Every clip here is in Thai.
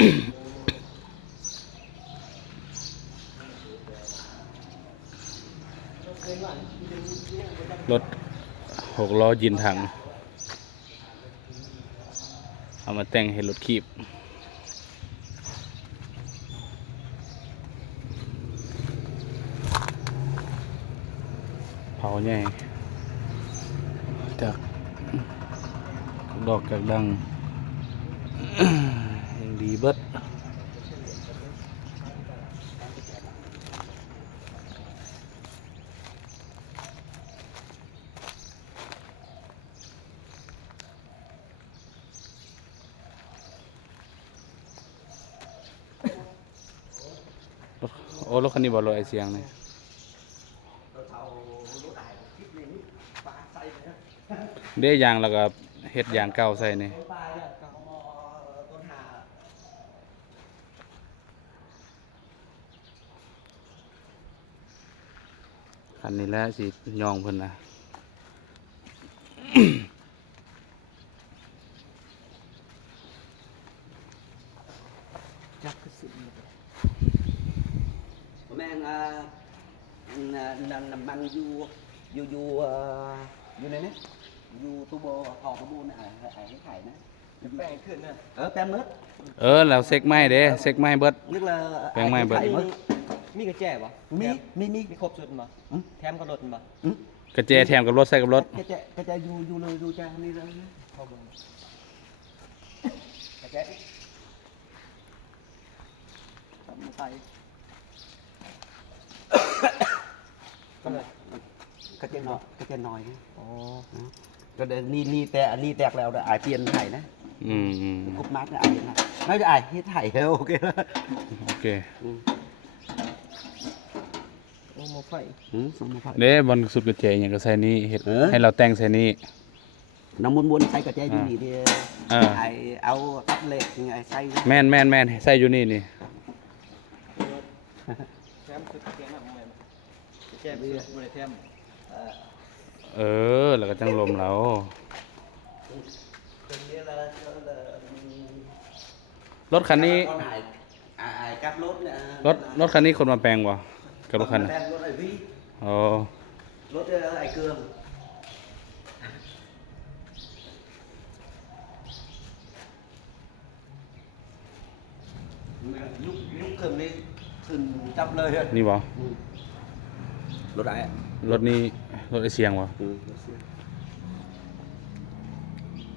รถ6 ล้อยินถังเอามาแต่งให้รถคีบเผาใหญ่จากดอกจากดังยังดีเบิดโอ้รถคันนี้บอลรถไอเสียงเนี่ยเด้ยางแล้วก็เฮ็ดยางเก่าใส่นี่คันนี้แหละสิยองเพิ่นนะจักคือสิแม่งน้ำมันอยู่ในนี้อยู่ตู้โบออกตู้โบน่ะไอ้ไข่นะแป้งขึ้นนะแป้งมืดแล้วเซ็กไม้เด้เซ็กไม้เบิดนึกละแป้งไม้เบิดมีกระแจบ่มีครบสุดบ่แถมกับรถบ่กระเจแถมกับรถใส่กับรถกระแจอยู่เลยดูจ้านี่เลยเข้าบ่กระแจทำไปกระเจน้อยอ๋อก็เดี๋ยวนี่แตกแล้วเดี๋ยวอาเจียนไถ่นะกุ๊บมัดเนี่ยอาเจียนไถ่ไม่ได้เฮ็ดไถ่โอเคโอ้โมไฟเด้บอลสุดกระเจอย่างก็ใส่นี่เฮ็ดให้เราแต่งใส่นี่น้ำม้วนใส่กระเจอยู่นี่ดิไอเอาตัดเหล็กยังไงใส่แม่นใส่อยู่นี่แถมสุดแถมอะไรแถมสุดบ่ได้แถมแล้วก็จังลมเรารถคันนี้กับรถคันนี้คนมาแปลงวะกับรถคันรถไอวีอ๋อรถไอเกลืองยุคเกิมนี้ขึ้นจับเลยนี่บ่รถไอรถนี้รถไอเสียงวะ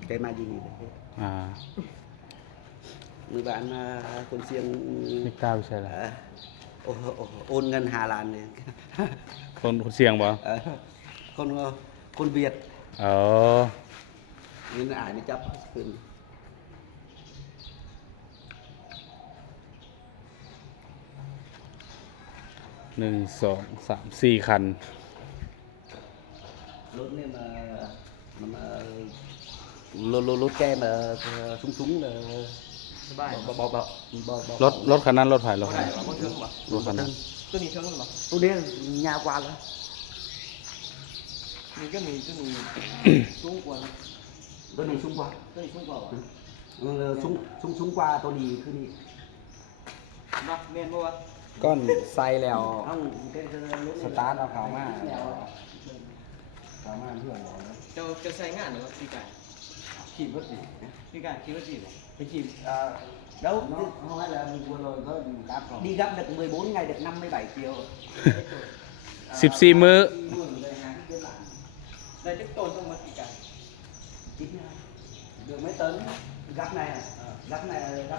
แกมาดีนี่มือบ้านคนเสียงไม่กล้าไปใช่ละโอนเงิน5 ล้านเลยคนเสียงบ่คนเบียดนี่อ่านนี่จับขึ้น1 2 3 4 คันรถเนี่ยรถแกมาซุ้งเลยสบายรถคันนั้นรถไผ่รถคันนั้นตัวนี้เท่านั้นบ่ตัวนี้ยาวกว่าเลยมีก็มีสูงกว่าตัวนี้สูงกว่าสูงกว่าตัวนี้คือนี่บักแม่นบ่วะก้อนใส่แล้วสตาร์ทเอาเข้ามาเพื่อนจะใส่งานหรือว่าพี่ไก่ขี่รถสิพี่ไก่ขี่รถสิไปขี่đâu không phải là vừa rồi có đi gấp được 14 ngày được 57 triệu 14 มื้อได้จักต้นต้องมากี่กันđược mấy tấn gấp này một gấp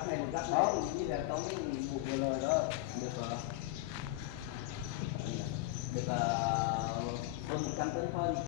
này đó như là tống buộc vừa rồi đó được hơn 100 tấn thôi